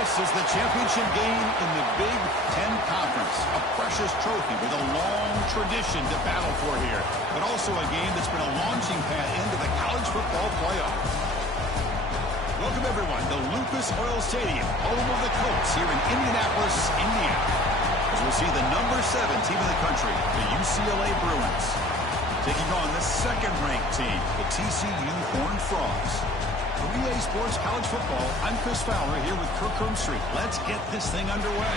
This is the championship game in the Big Ten Conference. A precious trophy with a long tradition to battle for here. But also a game that's been a launching pad into the college football playoff. Welcome, everyone, to Lucas Oil Stadium, home of the Colts here in Indianapolis, Indiana. As we'll see the number 7 team in the country, the UCLA Bruins, taking on the second-ranked team, the TCU Horned Frogs. For EA Sports College Football, I'm Chris Fowler here with Kirk Street. Let's get this thing underway.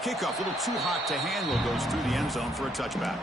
Kickoff, a little too hot to handle, goes through the end zone for a touchback.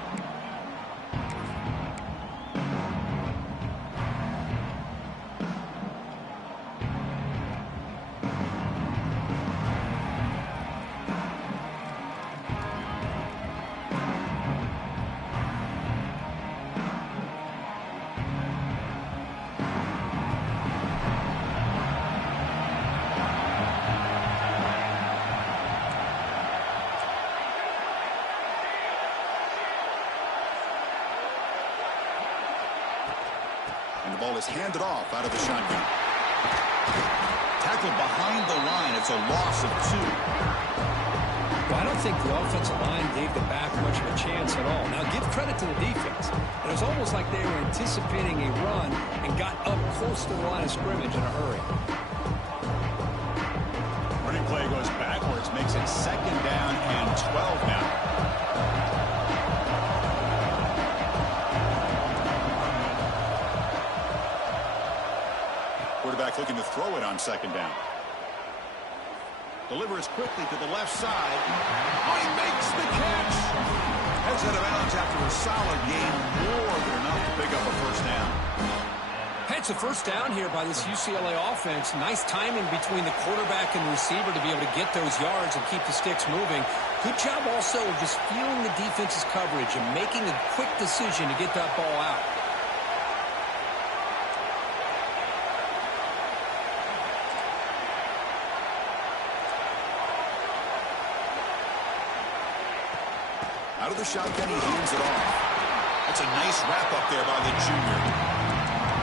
And the ball is handed off out of the shotgun. Tackled behind the line. It's a loss of 2. Well, I don't think the offensive line gave the back much of a chance at all. Now, give credit to the defense. It was almost like they were anticipating a run and got up close to the line of scrimmage in a hurry. Running play goes backwards, makes it 2nd down and 12 now. Quarterback looking to throw it on 2nd down. Delivers quickly to the left side. Oh, he makes the catch. Heads out of bounds after a solid game, more than enough to pick up a 1st down. Hey, it's a 1st down here by this UCLA offense. Nice timing between the quarterback and the receiver to be able to get those yards and keep the sticks moving. Good job also of just feeling the defense's coverage and making a quick decision to get that ball out. Out of the shotgun, he hands it off. That's a nice wrap-up there by the junior.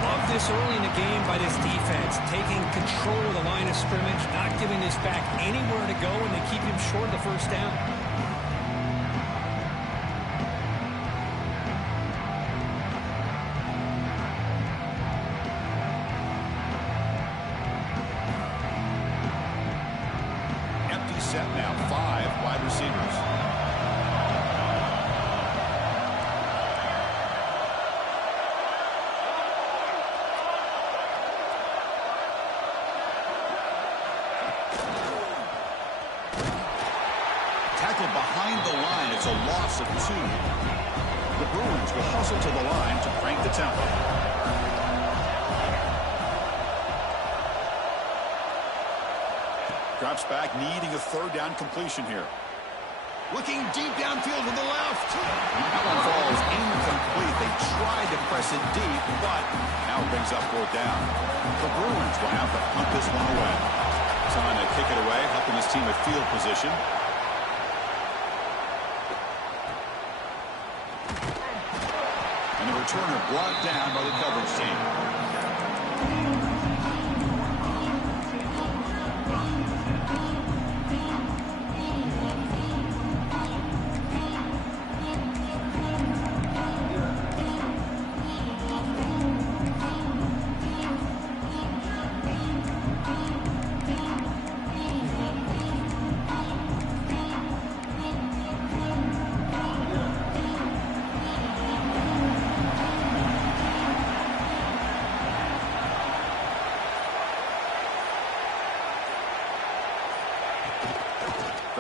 Love this early in the game by this defense, taking control of the line of scrimmage, not giving this back anywhere to go, and they keep him short of the 1st down. Empty set now, 5 wide receivers. Tackled behind the line. It's a loss of 2. The Bruins will hustle to the line to crank the tempo. Drops back, needing a 3rd down completion here. Looking deep downfield to the left. That one falls incomplete. They tried to press it deep, but now it brings up 4th down. The Bruins will have to punt this one away. Trying to kick it away, helping his team with field position. And the returner brought down by the coverage team.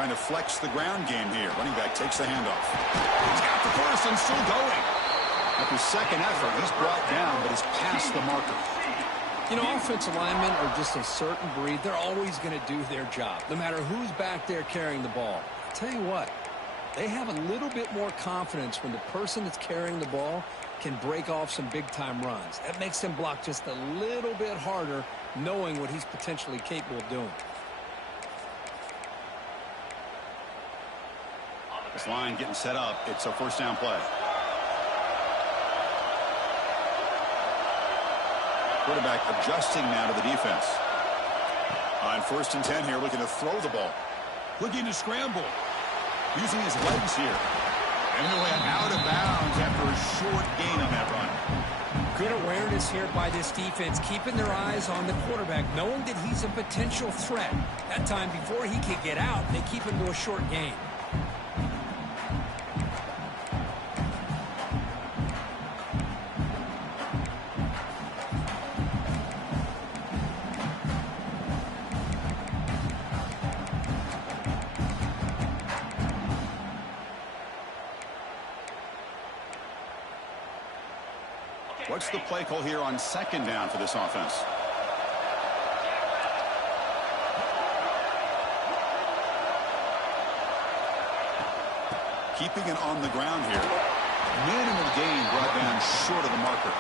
Trying to flex the ground game here. Running back takes the handoff. He's got the first and still going. After second effort, he's brought down, but he's past the marker. You know, offensive linemen are just a certain breed. They're always going to do their job, no matter who's back there carrying the ball. I'll tell you what, they have a little bit more confidence when the person that's carrying the ball can break off some big-time runs. That makes them block just a little bit harder, knowing what he's potentially capable of doing. This line getting set up. It's a first down play. Quarterback adjusting now to the defense. On 1st and 10 here, looking to throw the ball. Looking to scramble. Using his legs here. And he went out of bounds after a short gain on that run. Good awareness here by this defense, keeping their eyes on the quarterback, knowing that he's a potential threat. That time before he could get out, they keep him to a short gain. What's the play call here on 2nd down for this offense? Keeping it on the ground here. Minimal gain brought down short of the marker.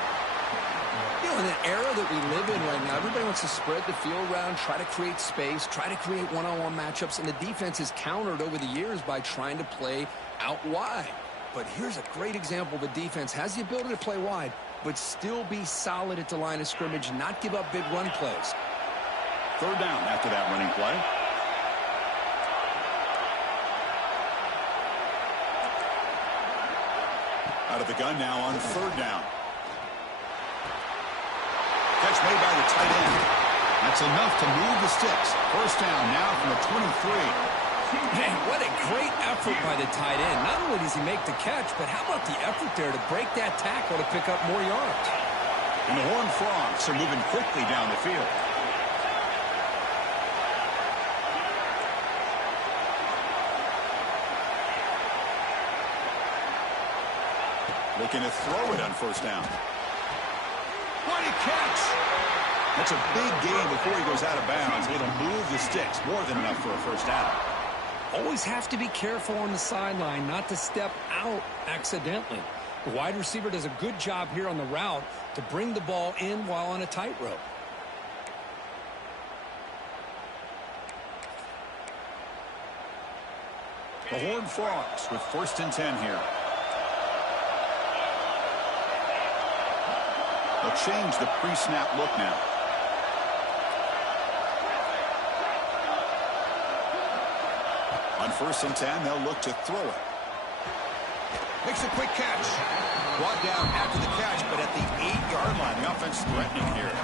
You know, in the era that we live in right now, everybody wants to spread the field around, try to create space, try to create one-on-one matchups, and the defense is countered over the years by trying to play out wide. But here's a great example. The defense has the ability to play wide, but still be solid at the line of scrimmage and not give up big run plays. 3rd down after that running play. Out of the gun now on 3rd down. Catch made by the tight end. That's enough to move the sticks. First down now from the 23. Man, what a great effort by the tight end. Not only does he make the catch, but how about the effort there to break that tackle to pick up more yards? And the Horned Frogs are moving quickly down the field. Looking to throw it on 1st down. What a catch! That's a big gain before he goes out of bounds. It'll move the sticks. More than enough for a first down. Always have to be careful on the sideline not to step out accidentally. The wide receiver does a good job here on the route to bring the ball in while on a tightrope. The Horned Frogs with 1st and 10 here. They'll change the pre-snap look now. On 1st and 10, they'll look to throw it. Makes a quick catch. Brought down after the catch, but at the 8-yard line, the offense threatening here.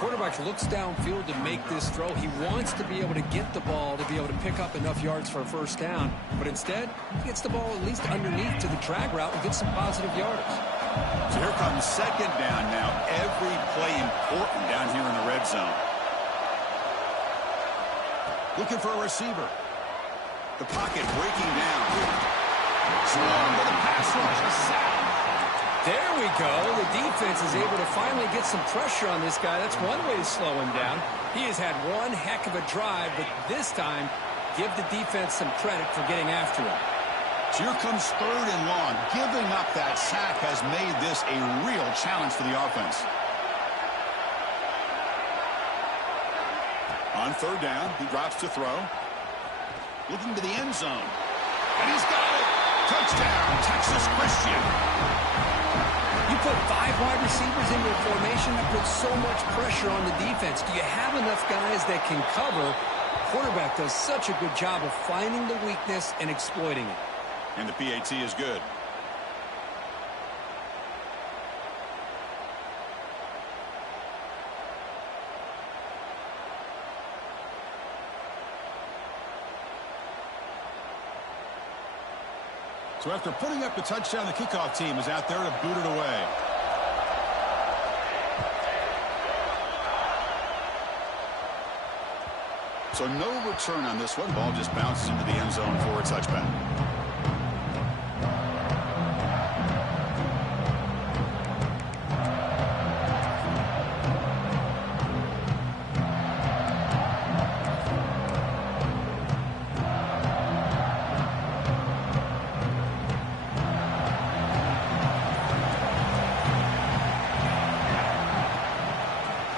Quarterback looks downfield to make this throw. He wants to be able to get the ball to be able to pick up enough yards for a first down. But instead, he gets the ball at least underneath to the drag route and gets some positive yards. So here comes 2nd down now. Every play important down here in the red zone. Looking for a receiver. The pocket breaking down. Strong to the pass rush. A sack. There we go. The defense is able to finally get some pressure on this guy. That's one way to slow him down. He has had one heck of a drive, but this time, give the defense some credit for getting after him. So here comes 3rd and long. Giving up that sack has made this a real challenge for the offense. On 3rd down, he drops to throw. Looking to the end zone. And he's got it. Touchdown, Texas Christian. You put 5 wide receivers in your formation, that puts so much pressure on the defense. Do you have enough guys that can cover? Quarterback does such a good job of finding the weakness and exploiting it. And the PAT is good. So after putting up the touchdown, the kickoff team is out there to boot it away. So no return on this one. Ball just bounces into the end zone for a touchback.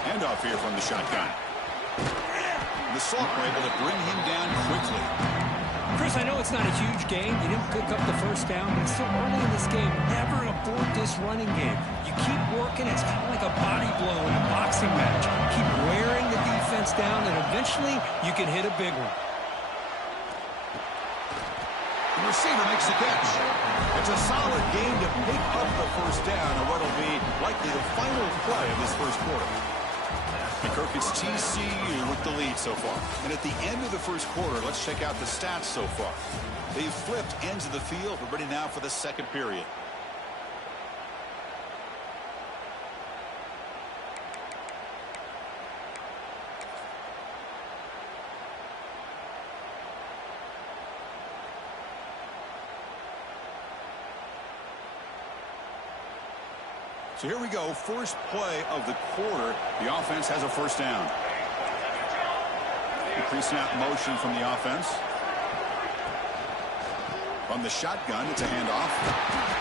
Handoff here from the shotgun. The Salk were able to bring him down quickly. Chris, I know it's not a huge game. You didn't pick up the first down, but it's still early in this game. Never abort this running game. You keep working. It's kind of like a body blow in a boxing match. Keep wearing the defense down, and eventually you can hit a big one. The receiver makes the catch. It's a solid game to pick up the first down on what will be likely the final play of this first quarter. Kirk, it's TCU with the lead so far. And at the end of the first quarter, let's check out the stats so far. They've flipped ends of the field. We're ready now for the second period. So here we go, first play of the quarter. The offense has a first down. The pre-snap motion from the offense. From the shotgun, it's a handoff.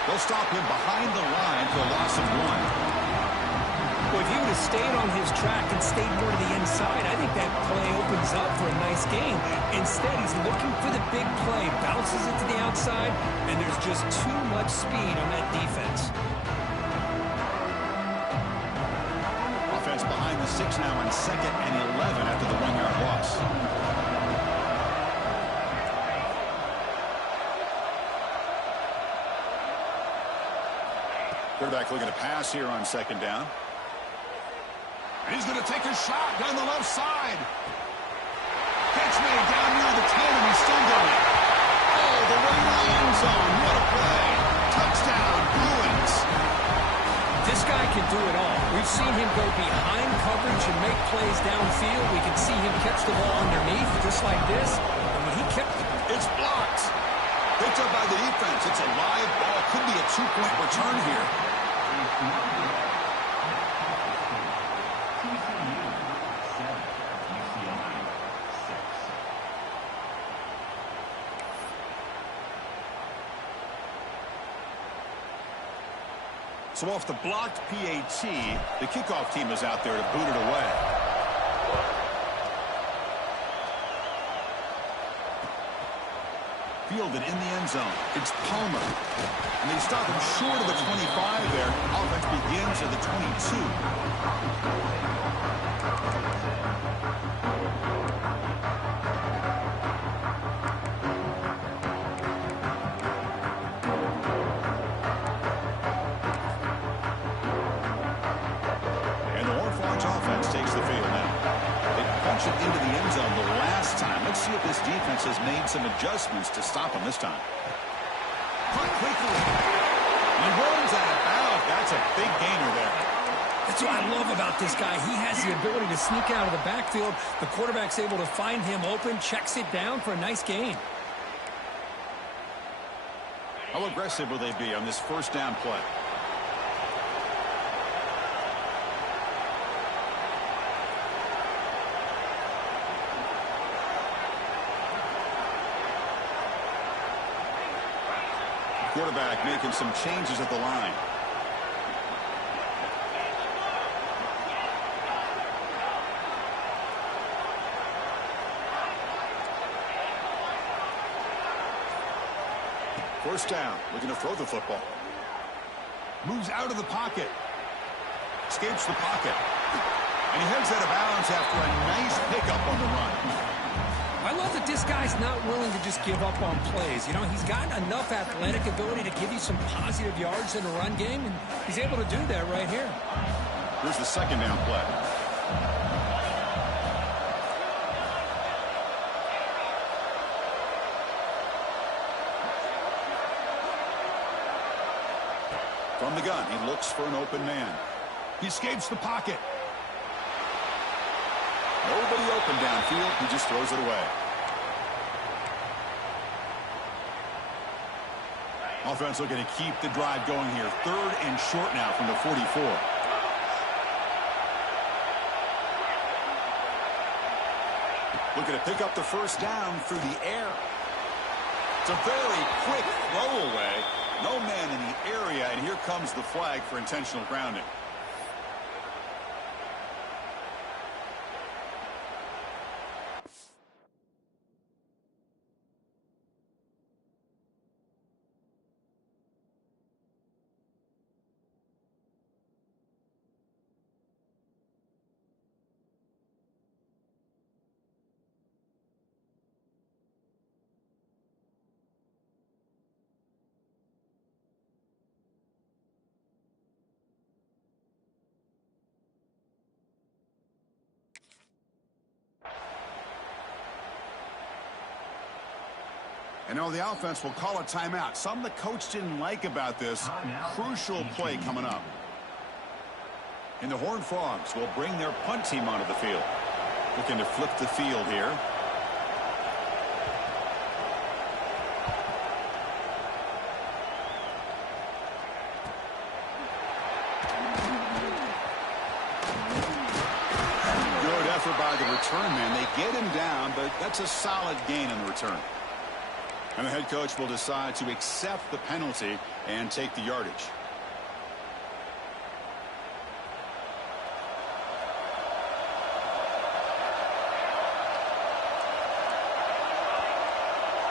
They'll stop him behind the line for a loss of 1. Well, if he would have stayed on his track and stayed more to the inside, I think that play opens up for a nice game. Instead, he's looking for the big play, bounces it to the outside, and there's just too much speed on that defense. Behind the 6 now on 2nd and 11 after the 1-yard loss. Quarterback looking to pass here on 2nd down. And he's going to take a shot down the left side. Catch made down near the 10, and he's still going. Oh, the way to the end zone. What a play. Touchdown, Bruins. This guy can do it all. We've seen him go behind coverage and make plays downfield. We can see him catch the ball underneath, just like this. And when he kept it's blocked. Picked up by the defense. It's a live ball. Could be a 2-point return here. So off the blocked PAT, the kickoff team is out there to boot it away. Fielded in the end zone. It's Palmer. And they stop him short of the 25 there. Offense begins at the 22. Into the end zone the last time. Let's see if this defense has made some adjustments to stop him this time. Cut quickly. He runs out of bounds. That's a big gainer there. That's what I love about this guy. He has the ability to sneak out of the backfield. The quarterback's able to find him open, checks it down for a nice gain. How aggressive will they be on this first down play? Quarterback making some changes at the line. First down, looking to throw the football. Moves out of the pocket. Escapes the pocket. And he heads out of bounds after a nice pickup on the run. I love that this guy's not willing to just give up on plays. You know, he's got enough athletic ability to give you some positive yards in the run game, and he's able to do that right here. Here's the second down play. From the gun, he looks for an open man. He escapes the pocket. Nobody open downfield. He just throws it away. Offense looking to keep the drive going here. 3rd and short now from the 44. Looking to pick up the first down through the air. It's a very quick throwaway. No man in the area, and here comes the flag for intentional grounding. And now the offense will call a timeout. Something the coach didn't like about this. Crucial play coming up. And the Horned Frogs will bring their punt team onto the field. Looking to flip the field here. Good effort by the return man. They get him down, but that's a solid gain on the return. And the head coach will decide to accept the penalty and take the yardage.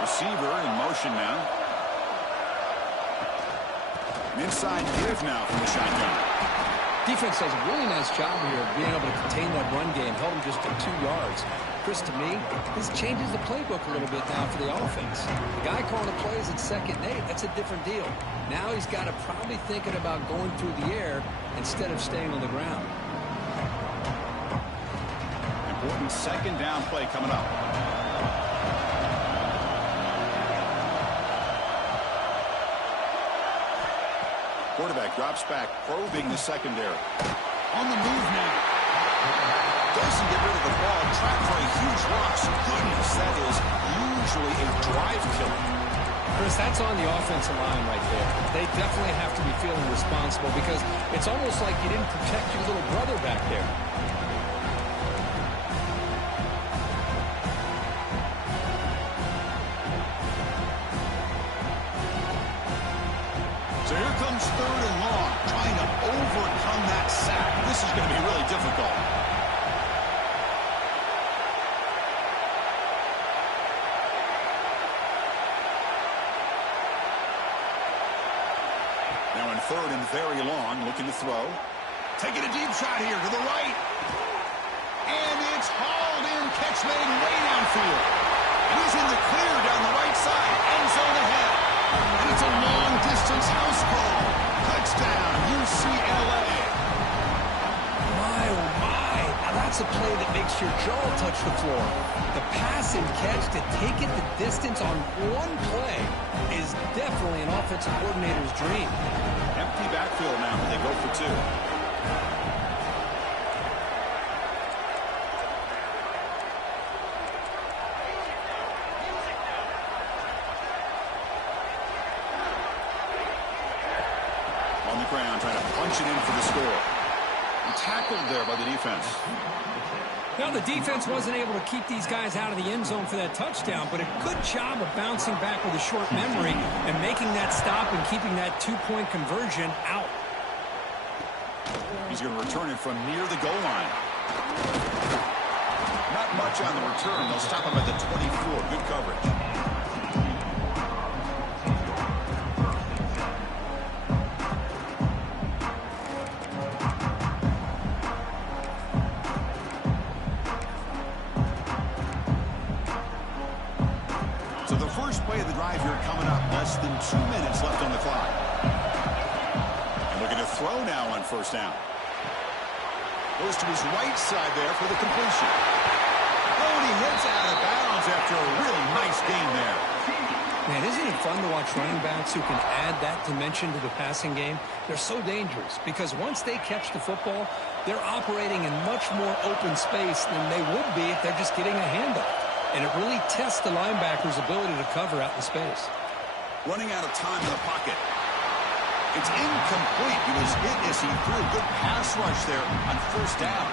Receiver in motion now. An inside give now from the shotgun. Defense does a really nice job here of being able to contain that run game, held him just to 2 yards. Chris, to me, this changes the playbook a little bit now for the offense. The guy calling the plays at 2nd and 8, that's a different deal. Now he's got to probably thinking about going through the air instead of staying on the ground. Important 2nd down play coming up. Quarterback drops back, probing the secondary. On the move now. Doesn't get rid of the ball. Trapped for a huge loss. Goodness, that is usually a drive killer. Chris, that's on the offensive line right there. They definitely have to be feeling responsible because it's almost like you didn't protect your little brother back there. So here comes 3rd and long, trying to overcome that sack. This is going to be really difficult. Now in 3rd and very long, looking to throw. Taking a deep shot here to the right. And it's hauled in, catch made way downfield. And he's in the clear down the right side, end zone ahead. And it's a long-distance house call. Touchdown, UCLA. My, oh my. Now that's a play that makes your jaw touch the floor. The pass and catch to take it the distance on one play is definitely an offensive coordinator's dream. Empty backfield now when they go for 2. On the ground, trying to punch it in for the score. And tackled there by the defense. Now, the defense wasn't able to keep these guys out of the end zone for that touchdown, but a good job of bouncing back with a short memory and making that stop and keeping that 2-point conversion out. He's going to return it from near the goal line. Not much on the return. They'll stop him at the 24. Good coverage. So the first play of the drive here coming up. Less than 2 minutes left on the clock. And looking to throw now on 1st down. Goes to his right side there for the completion. Oh, and he hits out of bounds after a really nice gain there. Man, isn't it fun to watch running backs who can add that dimension to the passing game? They're so dangerous because once they catch the football, they're operating in much more open space than they would be if they're just getting a handoff. And it really tests the linebacker's ability to cover out in space. Running out of time in the pocket. It's incomplete. He was hit as he threw a good pass rush there on first down.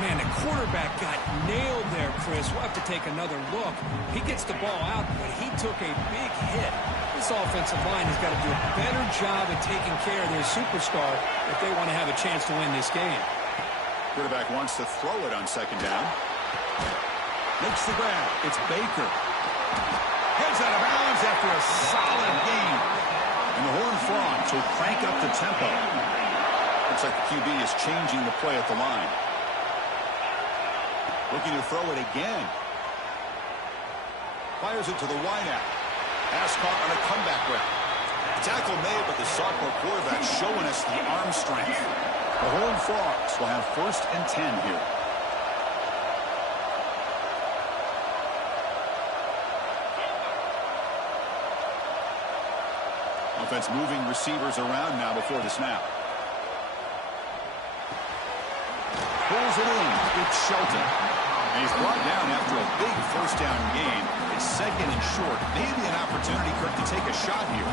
Man, the quarterback got nailed there, Chris. We'll have to take another look. He gets the ball out, but he took a big hit. This offensive line has got to do a better job of taking care of their superstar if they want to have a chance to win this game. Quarterback wants to throw it on second down. Makes the grab. It's Baker. Heads out of bounds after a solid gain. And the Horned Frogs will crank up the tempo. Looks like the QB is changing the play at the line. Looking to throw it again. Fires it to the wideout. Pass caught on a comeback route. Tackle made, but the sophomore quarterback showing us the arm strength. The Horned Frogs will have 1st and 10 here. Offense moving receivers around now before the snap. Pulls it in. It's Shelton. And he's brought down after a big first down gain. It's 2nd and short. Maybe an opportunity, Kirk, to take a shot here.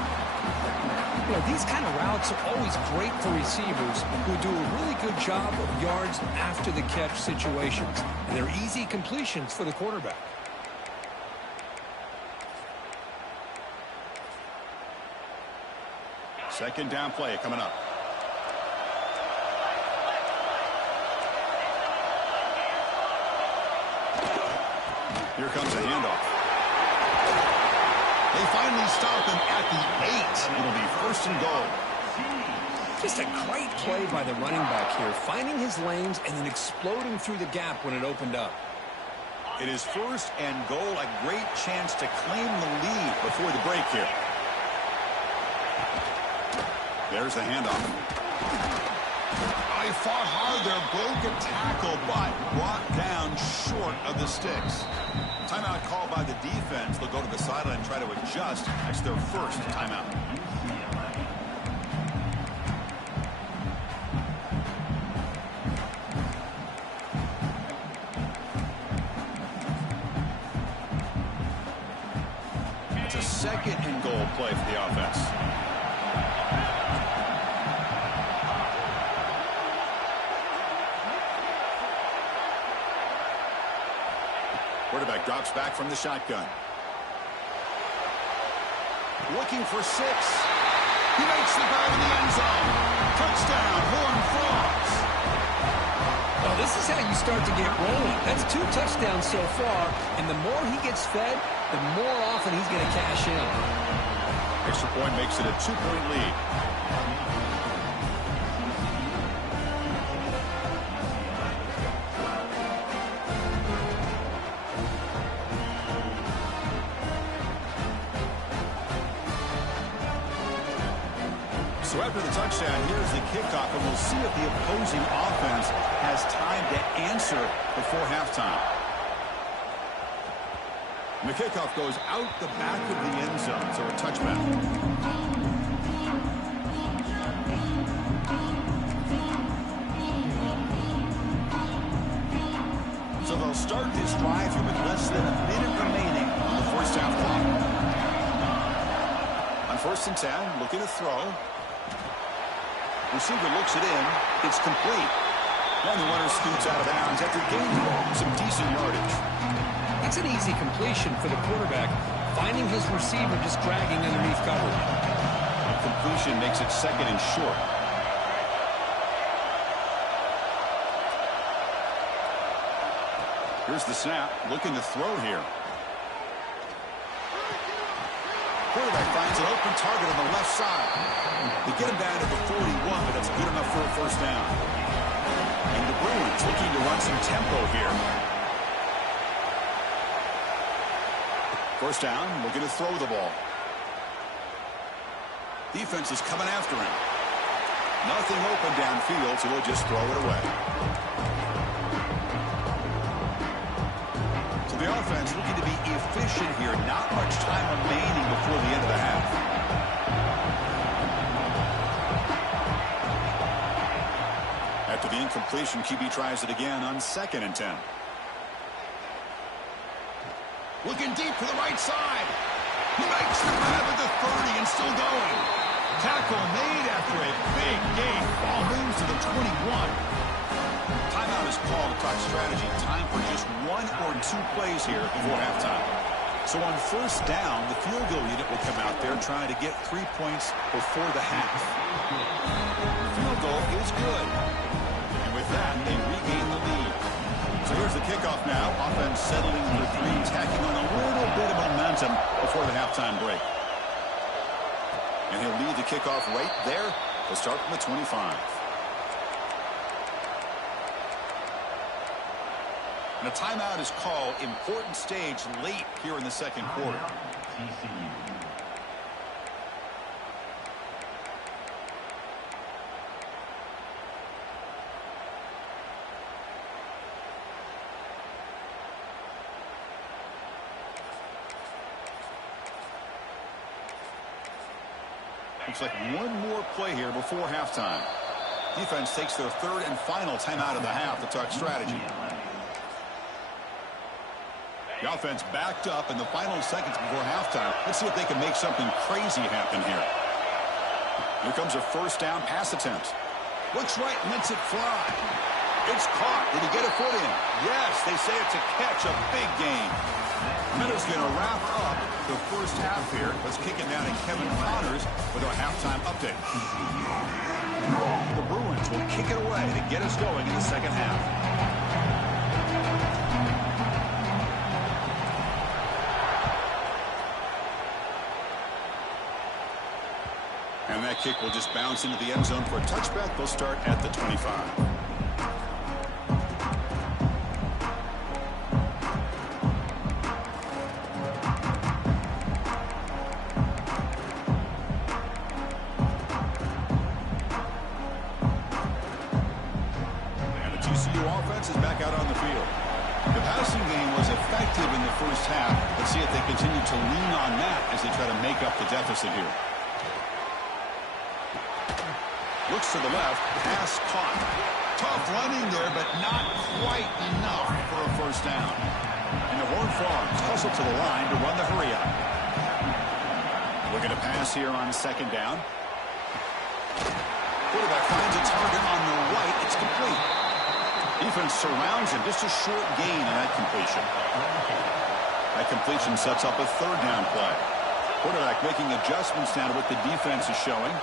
You know, these kind of routes are always great for receivers who do a really good job of yards after the catch situations. And they're easy completions for the quarterback. Second down play coming up. Here comes a handoff. They finally stop him at the 8. It'll be 1st and goal. Just a great play by the running back here, finding his lanes and then exploding through the gap when it opened up. It is 1st and goal, a great chance to claim the lead before the break here. There's the handoff. I fought hard there, broke a tackle, but brought down short of the sticks. Timeout called by the defense. They'll go to the sideline and try to adjust. That's their 1st timeout. It's a 2nd and goal play for the offense. Quarterback drops back from the shotgun. Looking for 6. He makes the grab in the end zone. Touchdown, Horned Frogs. Well, this is how you start to get rolling. That's 2 touchdowns so far, and the more he gets fed, the more often he's going to cash in. Extra point makes it a 2-point lead. So after the touchdown, here's the kickoff, and we'll see if the opposing offense has time to answer before halftime. And the kickoff goes out the back of the end zone, so a touchback. So they'll start this drive here with less than a minute remaining on the first half clock. On 1st and 10, looking to throw. Receiver looks it in. It's complete. And the runner scoots out of bounds after gaining some decent yardage. That's an easy completion for the quarterback, finding his receiver just dragging underneath coverage. Completion makes it 2nd and short. Here's the snap. Looking to throw here. Quarterback finds an open target on the left side. They get him down to the 41, but that's good enough for a 1st down. And the Bruins looking to run some tempo here. 1st down, looking to throw the ball. Defense is coming after him. Nothing open downfield, so he'll just throw it away. So the offense looking to be efficient here. Not much time remaining before the end of the half. After the incompletion, QB tries it again on 2nd and 10. Looking deep to the right side. Makes the grab at the 30 and still going. Tackle made after a big gain. Ball moves to the 21. Timeout is called to talk strategy. Time for just 1 or 2 plays here before halftime. So on 1st down, the field goal unit will come out there trying to get 3 points before the half. The field goal is good. And with that, they regain the lead. So here's the kickoff now. Offense settling for 3, tacking on a little bit of momentum before the halftime break. And he'll lead the kickoff right there to start from the 25. And a timeout is called. Important stage late here in the 2nd quarter. TCU. Looks like 1 more play here before halftime. Defense takes their 3rd and final timeout of the half to talk strategy. The offense backed up in the final seconds before halftime. Let's see if they can make something crazy happen here. Here comes a 1st down pass attempt. Looks right and lets it fly. It's caught. Did he get a foot in? Yes, they say it's a catch, a big gain. Meadows going to wrap up the 1st half here. Let's kick it down to Kevin Connors with our halftime update. The Bruins will kick it away to get us going in the 2nd half. And that kick will just bounce into the end zone for a touchback. They'll start at the 25. TCU offense is back out on the field. The passing game was effective in the 1st half. Let's see if they continue to lean on that as they try to make up the deficit here. Looks to the left, pass caught. Tough running there, but not quite enough for a 1st down. And the Horned Frogs hustle to the line to run the hurry up. Looking to pass here on 2nd down. Quarterback finds a target on the right. It's complete. Defense surrounds him. Just a short gain in that completion. That completion sets up a 3rd down play. Quarterback making adjustments now to what the defense is showing.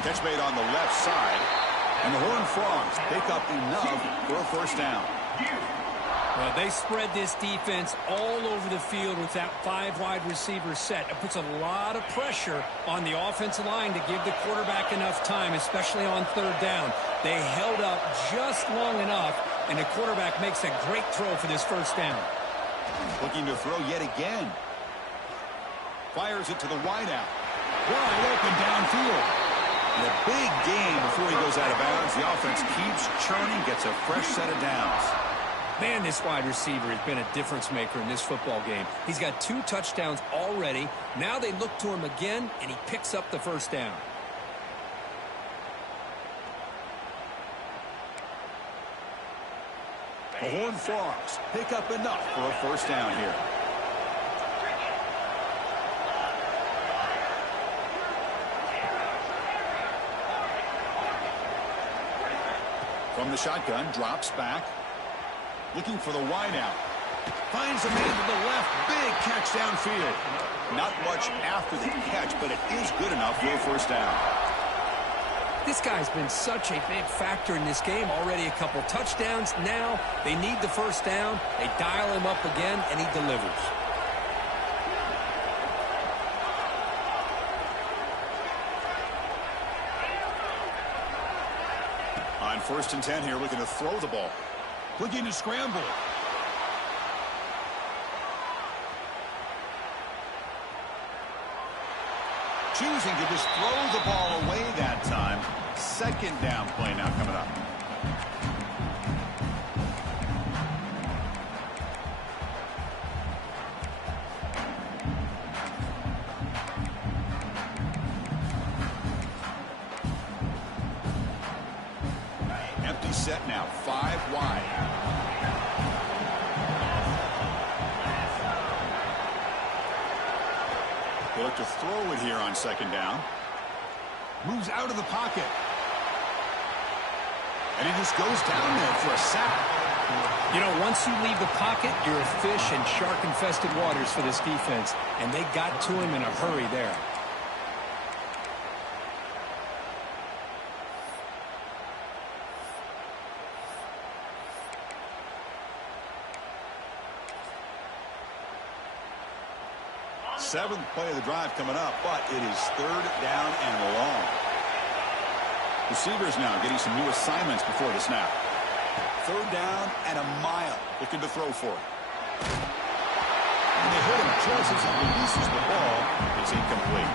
Catch made on the left side. And the Horned Frogs pick up enough for a 1st down. Well, they spread this defense all over the field with that 5 wide receiver set. It puts a lot of pressure on the offensive line to give the quarterback enough time, especially on 3rd down. They held up just long enough, and the quarterback makes a great throw for this 1st down. Looking to throw yet again. Fires it to the wideout. Wide open downfield. And a big gain before he goes out of bounds. The offense keeps churning, gets a fresh set of downs. Man, this wide receiver has been a difference maker in this football game. He's got 2 touchdowns already. Now they look to him again, and he picks up the 1st down. The Horned Frogs pick up enough for a 1st down here. From the shotgun, drops back. Looking for the wideout. Finds a man to the left. Big catch downfield. Not much after the catch, but it is good enough for a 1st down. This guy's been such a big factor in this game. Already a couple touchdowns. Now they need the 1st down. They dial him up again, and he delivers. On 1st and 10 here, looking to throw the ball. Looking to scramble. Choosing to just throw the ball away that time. 2nd down play now coming up. set now, 5 wide. They look to throw it here on second down. Moves out of the pocket. And he just goes down there for a sack. You know, once you leave the pocket, you're a fish in shark-infested waters for this defense. And they got to him in a hurry there. Seventh play of the drive coming up, but it is third down and long. Receivers now getting some new assignments before the snap. Third down and a mile. Looking to throw for it. And they hit him just as he releases the ball. It's incomplete.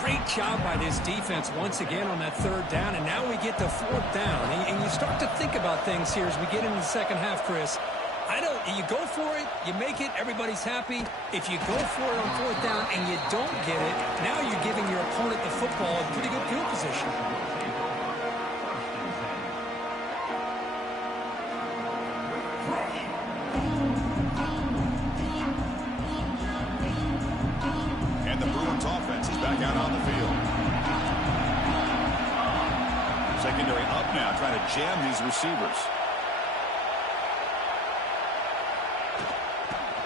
Great job by this defense once again on that third down, and now we get to fourth down. And you start to think about things here as we get into the second half, Chris. You go for it, you make it, everybody's happy. If you go for it on fourth down and you don't get it, now you're giving your opponent the football in pretty good field position. And the Bruins offense is back out on the field. Secondary up now, trying to jam these receivers.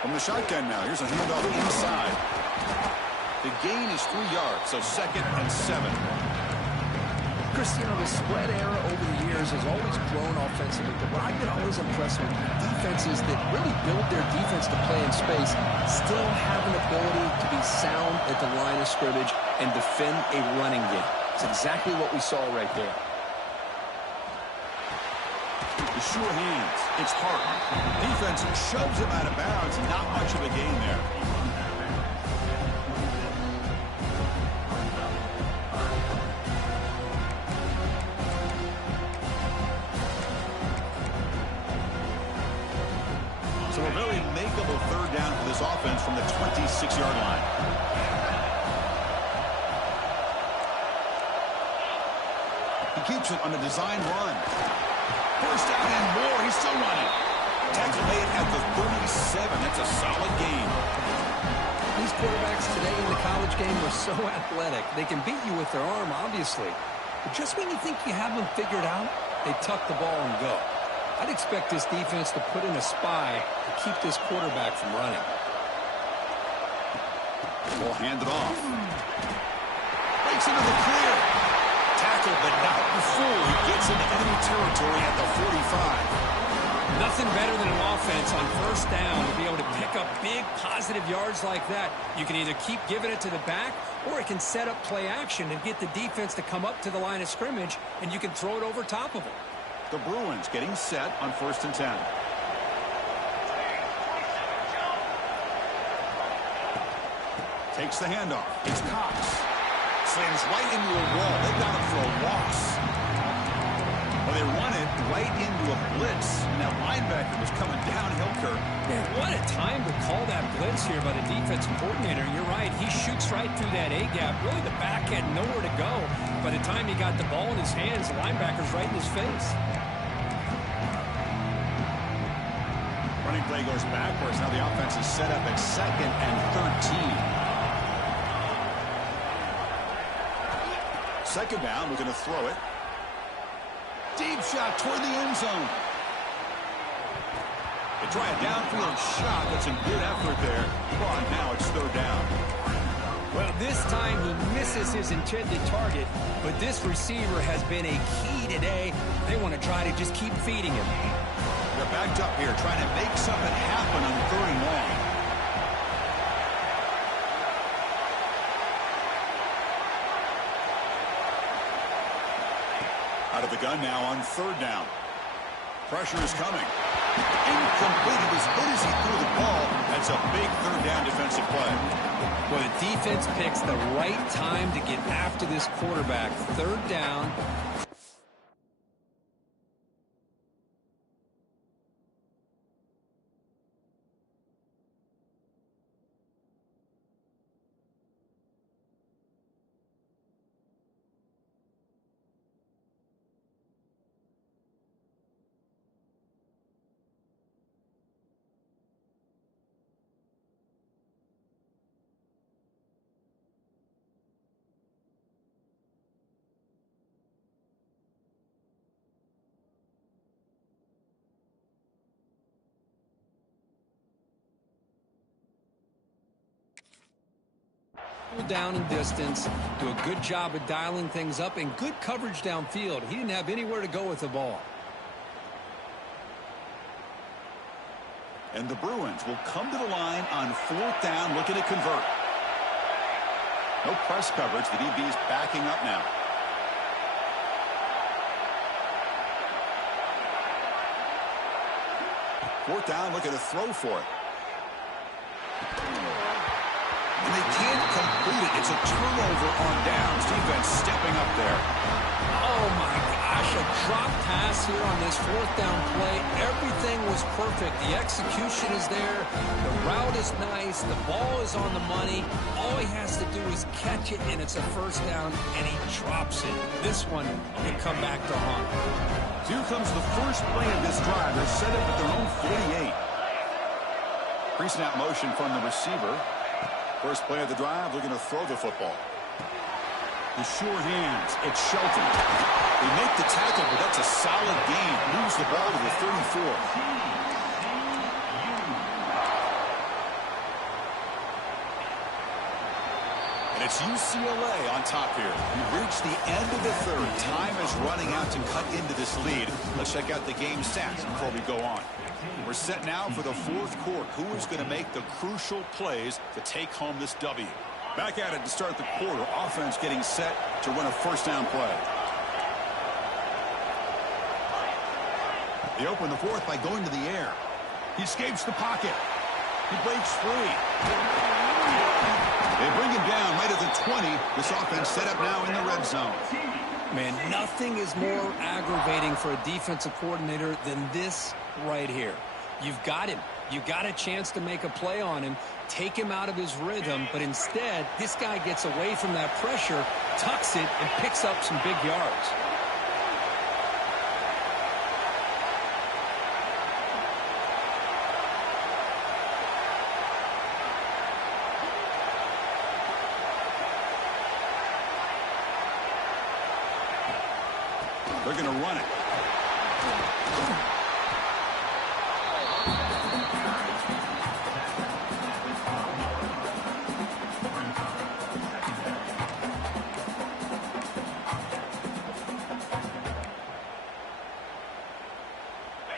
From the shotgun now, here's a handoff inside. The gain is 3 yards, so second and 7. Chris, you know, the spread era over the years has always grown offensively, but what I've been always impressed with defenses that really build their defense to play in space still have an ability to be sound at the line of scrimmage and defend a running game. It's exactly what we saw right there. The sure hands. It's hard. Defense shoves him out of bounds. Not much of a gain there. So a very makeable third down for this offense from the 26-yard line. He keeps it on a design run. First down and more. He's still running. Tackle made at the 37. That's a solid gain. These quarterbacks today in the college game are so athletic. They can beat you with their arm, obviously. But just when you think you have them figured out, they tuck the ball and go. I'd expect this defense to put in a spy to keep this quarterback from running. Ball handed off. Breaks into the clear. Tackle, but not before he gets into enemy territory at the 45. Nothing better than an offense on first down to be able to pick up big positive yards like that. You can either keep giving it to the back, or it can set up play action and get the defense to come up to the line of scrimmage, and you can throw it over top of them. The Bruins getting set on 1st and 10. Takes the handoff. It's Cox. Slams right into a wall. They've got him for a loss. Well, they run it right into a blitz. And that linebacker was coming downhill, Kirk. Man, what a time to call that blitz here by the defensive coordinator. You're right. He shoots right through that A-gap. Really, the back had nowhere to go. By the time he got the ball in his hands, the linebacker's right in his face. Running play goes backwards. Now the offense is set up at 2nd and 13. Second down, we're going to throw it. Deep shot toward the end zone. They try a downfield shot. That's a good effort there. But now it's third down. Well, this time he misses his intended target, but this receiver has been a key today. They want to try to just keep feeding him. They're backed up here trying to make something happen on 3rd and long. Out of the gun now on 3rd down. Pressure is coming. Incomplete. It was good as he threw the ball. That's a big 3rd down defensive play. Well, the defense picks the right time to get after this quarterback. 3rd down. down in distance, do a good job of dialing things up, and good coverage downfield. He didn't have anywhere to go with the ball. And the Bruins will come to the line on 4th down, looking to convert. No press coverage. The DB's backing up now. Fourth down, looking to throw for it. And they can't complete it. It's a turnover on downs. Defense stepping up there. Oh, my gosh, a drop pass here on this 4th down play. Everything was perfect. The execution is there. The route is nice. The ball is on the money. All he has to do is catch it, and it's a 1st down, and he drops it. This one will come back to haunt. Here comes the first play of this drive. They're set up at their own 48. Pre-snap motion from the receiver. First play of the drive, looking to throw the football. The sure hands. It's Shelton. They make the tackle, but that's a solid gain. Moves the ball to the 34. And it's UCLA on top here. We've reached the end of the third. Time is running out to cut into this lead. Let's check out the game stats before we go on. We're set now for the 4th quarter. Who is going to make the crucial plays to take home this W? Back at it to start the quarter. Offense getting set to run a 1st down play. They open the 4th by going to the air. He escapes the pocket. He breaks free. They bring him down right at the 20. This offense set up now in the red zone. Man, nothing is more aggravating for a defensive coordinator than this right here. You've got him. You got a chance to make a play on him, take him out of his rhythm, but instead, this guy gets away from that pressure, tucks it, and picks up some big yards. They're going to run it.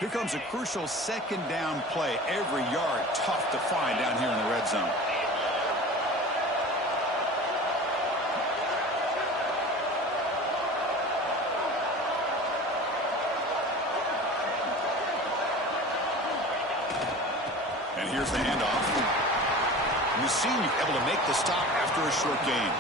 Here comes a crucial 2nd down play. Every yard tough to find down here in the red zone. And here's the handoff. Mussini able to make the stop after a short gain.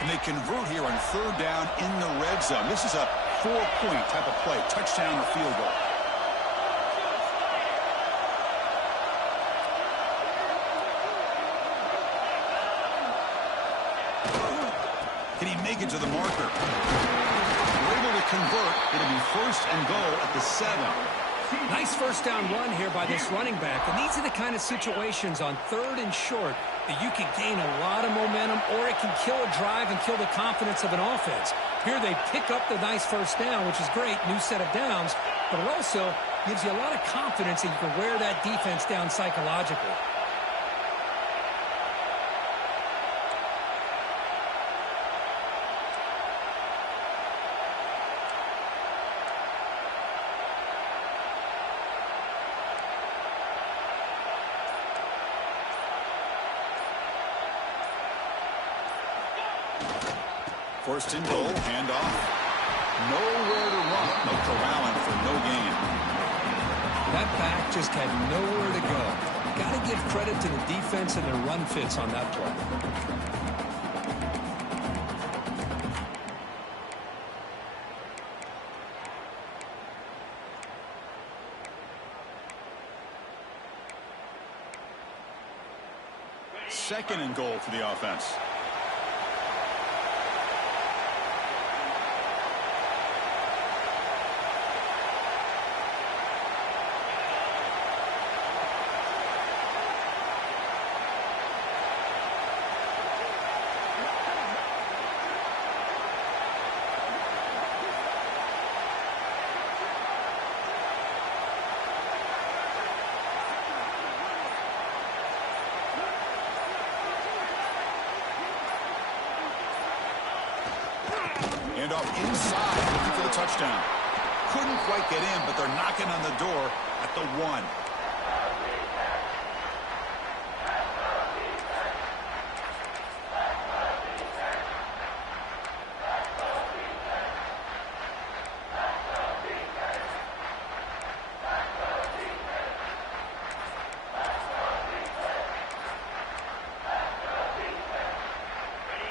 And they convert here on 3rd down in the red zone. This is a 4-point type of play, touchdown or field goal. Can he make it to the marker? We're able to convert. It'll be 1st and goal at the 7. Nice 1st down run here by this running back. And these are the kind of situations on 3rd and short that you can gain a lot of momentum, or it can kill a drive and kill the confidence of an offense. Here they pick up the nice 1st down, which is great, new set of downs, but it also gives you a lot of confidence that you can wear that defense down psychologically. First and goal, handoff. Nowhere to run. No corralling for no gain. That back just had nowhere to go. Got to give credit to the defense and their run fits on that play. Second and goal for the offense. now inside looking for the touchdown. Couldn't quite get in, but they're knocking on the door at the 1.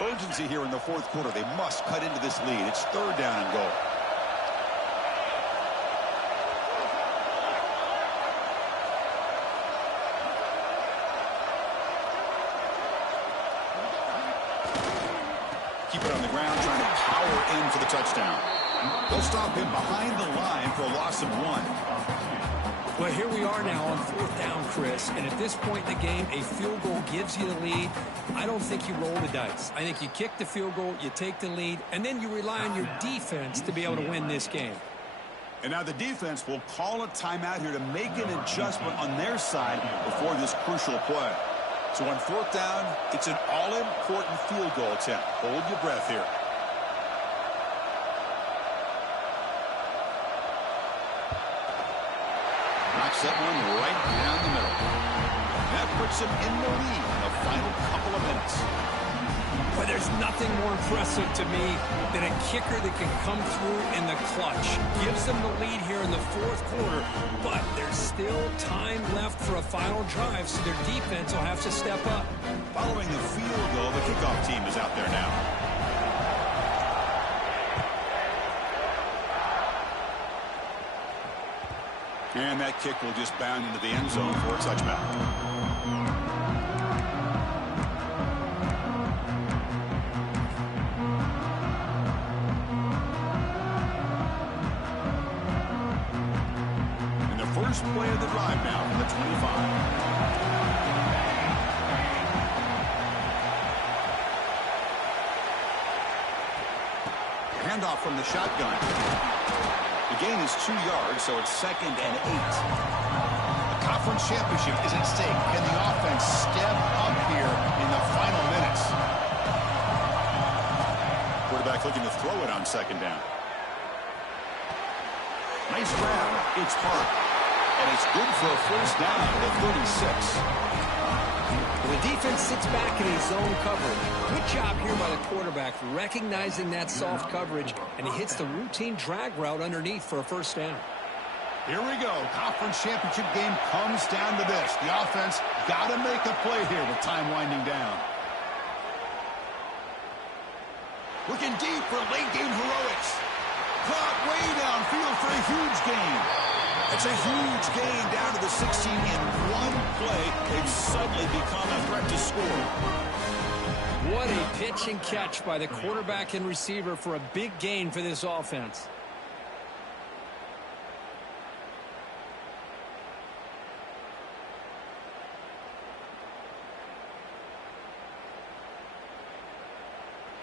Urgency here in the fourth quarter. They must cut into this lead. It's 3rd down and goal. Keep it on the ground, trying to power in for the touchdown. They'll stop him behind the line for a loss of 1. Well, here we are now on 4th down, Chris, and at this point in the game, a field goal gives you the lead. I don't think you roll the dice. I think you kick the field goal, you take the lead, and then you rely on your defense to be able to win this game. And now the defense will call a timeout here to make an adjustment on their side before this crucial play. So on 4th down, it's an all-important field goal attempt. Hold your breath here. Knocks that one right down the middle. That puts him in the lead in the final couple of minutes. But there's nothing more impressive to me than a kicker that can come through in the clutch. Gives them the lead here in the 4th quarter, but there's still time left for a final drive, so their defense will have to step up. Following the field goal, the kickoff team is out there now. And that kick will just bound into the end zone for a touchback. And the first play of the drive now from the 25. Handoff from the shotgun. The gain is 2 yards, so it's 2nd and 8. The conference championship is at stake. Can the offense step up here in the final minutes? Quarterback looking to throw it on 2nd down. Nice grab. It's Park. And it's good for a first down at 36. The defense sits back in a zone coverage. Good job here by the quarterback recognizing that soft coverage, and he hits the routine drag route underneath for a first down. Here we go. Conference championship game comes down to this. The offense got to make a play here with time winding down. Looking deep for late game heroics. Caught way downfield for a huge gain. It's a huge gain down to the 16 in one play. They've suddenly become a threat to score. What a pitch and catch by the quarterback and receiver for a big gain for this offense.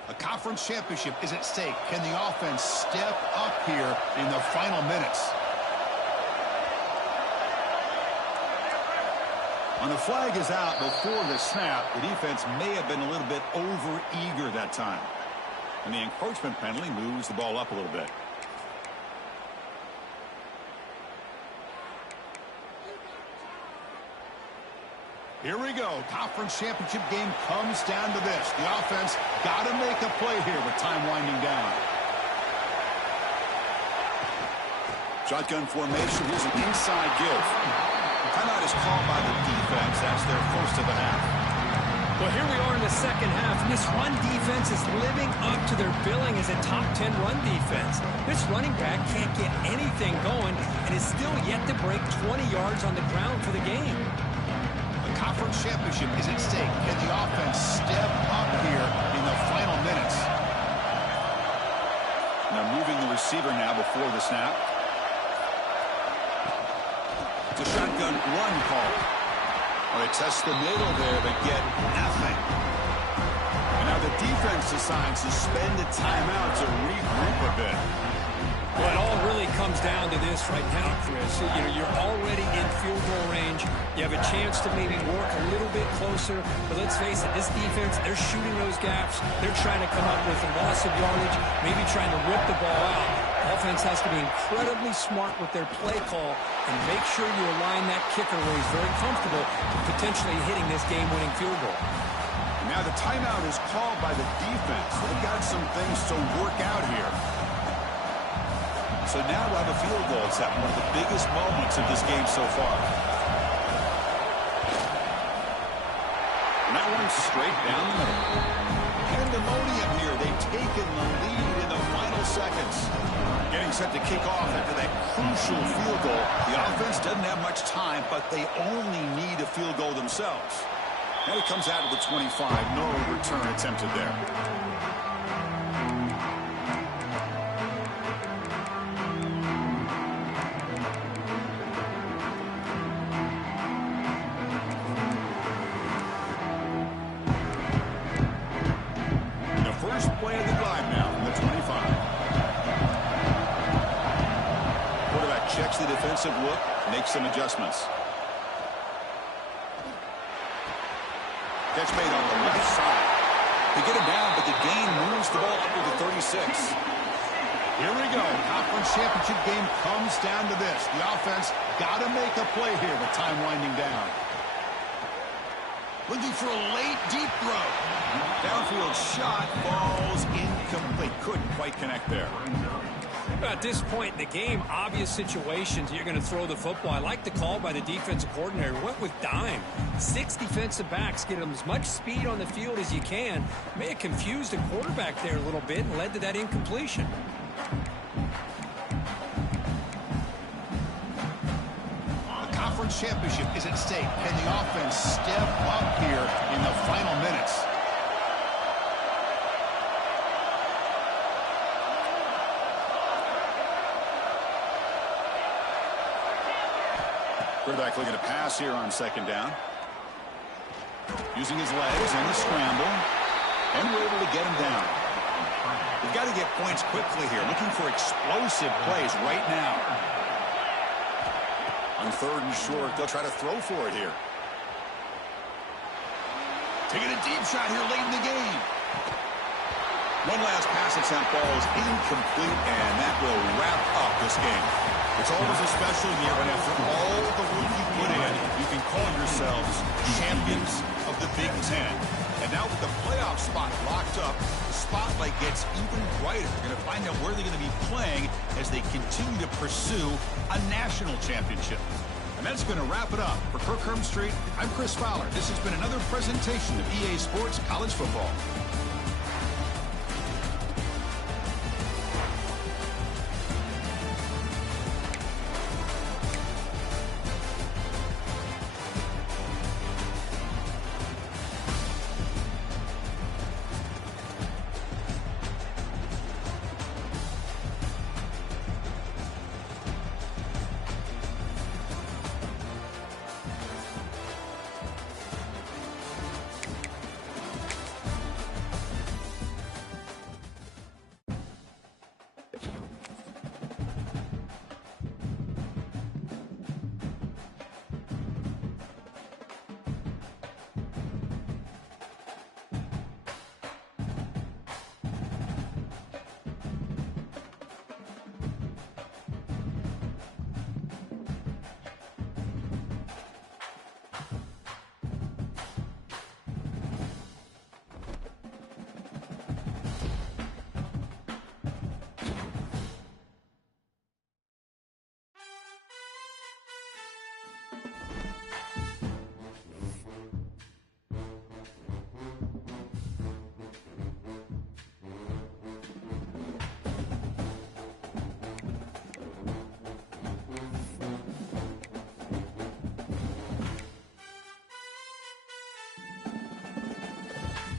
A conference championship is at stake. Can the offense step up here in the final minutes? When the flag is out before the snap, the defense may have been a little bit over-eager that time. And the encroachment penalty moves the ball up a little bit. Here we go. Conference championship game comes down to this. The offense got to make a play here with time winding down. Shotgun formation. Here's an inside give. Timeout is called by the defense. That's their first of the half. Well, here we are in the second half, and this run defense is living up to their billing as a top 10 run defense. This running back can't get anything going and is still yet to break 20 yards on the ground for the game. The conference championship is at stake. Can the offense step up here in the final minutes? Now moving the receiver now before the snap. It's a shotgun run call. Well, they test the middle there, but get nothing. And now the defense decides to spend a timeout to regroup a bit. Well, it all really comes down to this right now, Chris. You know, you're already in field goal range. You have a chance to maybe work a little bit closer, but let's face it, this defense, they're shooting those gaps. They're trying to come up with a loss of yardage, maybe trying to rip the ball out. Offense has to be incredibly smart with their play call and make sure you align that kicker where he's very comfortable potentially hitting this game-winning field goal. Now the timeout is called by the defense. They've got some things to work out here. So now we'll have a field goal. It's at one of the biggest moments of this game so far. And that one's straight down the middle. Pandemonium here. They've taken the lead in the final seconds. Getting set to kick off after that crucial field goal. The offense doesn't have much time, but they only need a field goal themselves. And it comes out of the 25. No return attempted there. The first play of the drive now from the 25. Quarterback checks the defensive look, makes some adjustments. Catch made on the left side. They get him down, but the gain moves the ball up to the 36. Here we go. Conference championship game comes down to this. The offense got to make a play here with time winding down. Looking for a late, deep throw. Downfield shot falls incomplete. Couldn't quite connect there. At this point in the game, obvious situations, you're going to throw the football. I like the call by the defensive coordinator. Went with dime. 6 defensive backs, get them as much speed on the field as you can. May have confused the quarterback there a little bit and led to that incompletion. The conference championship is at stake. Can the offense step up here in the final minutes? Quarterback looking to pass here on second down. Using his legs in the scramble. And we're able to get him down. We've got to get points quickly here. Looking for explosive plays right now. On third and short, they'll try to throw for it here. Taking a deep shot here late in the game. One last pass attempt falls incomplete, and that will wrap up this game. It's always a special year, and after all the work you put in, you can call yourselves champions of the Big Ten. And now with the playoff spot locked up, the spotlight gets even brighter. We're going to find out where they're going to be playing as they continue to pursue a national championship. And that's going to wrap it up. For Kirk Hermstreet, I'm Chris Fowler. This has been another presentation of EA Sports College Football.